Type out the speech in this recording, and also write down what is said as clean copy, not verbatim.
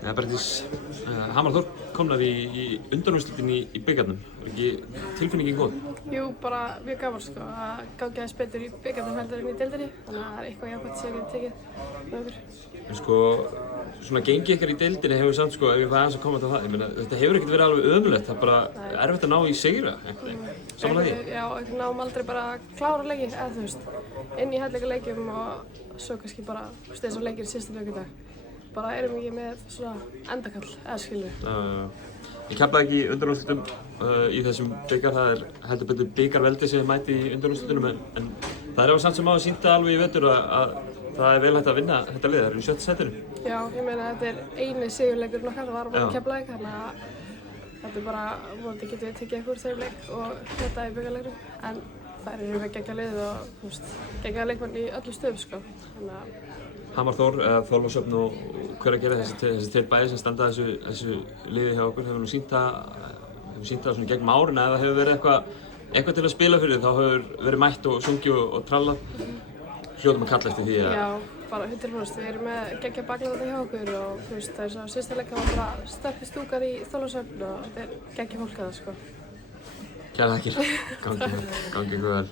Bergdís, Hamar Þór komnar í undanúrslitin í bikarnum. Ekki tilfinningin góð? Jú, bara mjög gaman sko. Það gangi aðeins betur í bikarnum heldur en í deildinni. Þannig að það eitthvað jákvæmt sem við tekið með okkur. En sko, svona gengi ykkar í deildinni hefur samt sko, ef ég fæ aðeins að koma til það, ég meina, þetta hefur ekkert verið alveg ömurlegt, það er bara erfitt að ná í sigra einhvern veginn. Samanlega því? Já, einhvern náum aldrei bara að klára leiki, eða þú veist, inn í helleika leikjum og svo kannski bara, þú veist, eins og leikir í síðasta vikudag. Bara erum ekki með svona endakall, eða skilur. Ég keppaði ekki í undanúrslitum í þessum bikar, það er heldur betur bikarveldi sem þið mæti í undanúrslitunum en það er samt sem áður sýnt alveg í vetur að það er vel hægt að vinna þetta lið, það eru í 7. sætinu. Já, ég meina þetta er eini sigurleikurinn okkar, það var bara Keflavík, þannig að þetta er bara, vonandi getum við tekið eitthvað úr þeim leik og þetta í bikarleikum, en þær eru með geggjað lið og, þú veist, geggjað leikmenn í öllu stöðum, sko. Hamar Þór, Þorlákshöfn og hver að gera þessi tveir bæir sem standa þessu liði hjá okkur, hefur nú sýnt það svona gegnum árin að það hefur verið eitthvað til að spila fyrir, þá hefur verið mætt og sungið og trallað. Hljótum að kalla eftir því að... Já, bara 100%. Við erum með geggjað bakland hjá okkur og þú veist, það er svo síðasta leik var bara sterkir stúkar í Þorlákshöfn og þetta er geggjað fólk að það, sko. Kærar þakkir, gangi ykkur vel.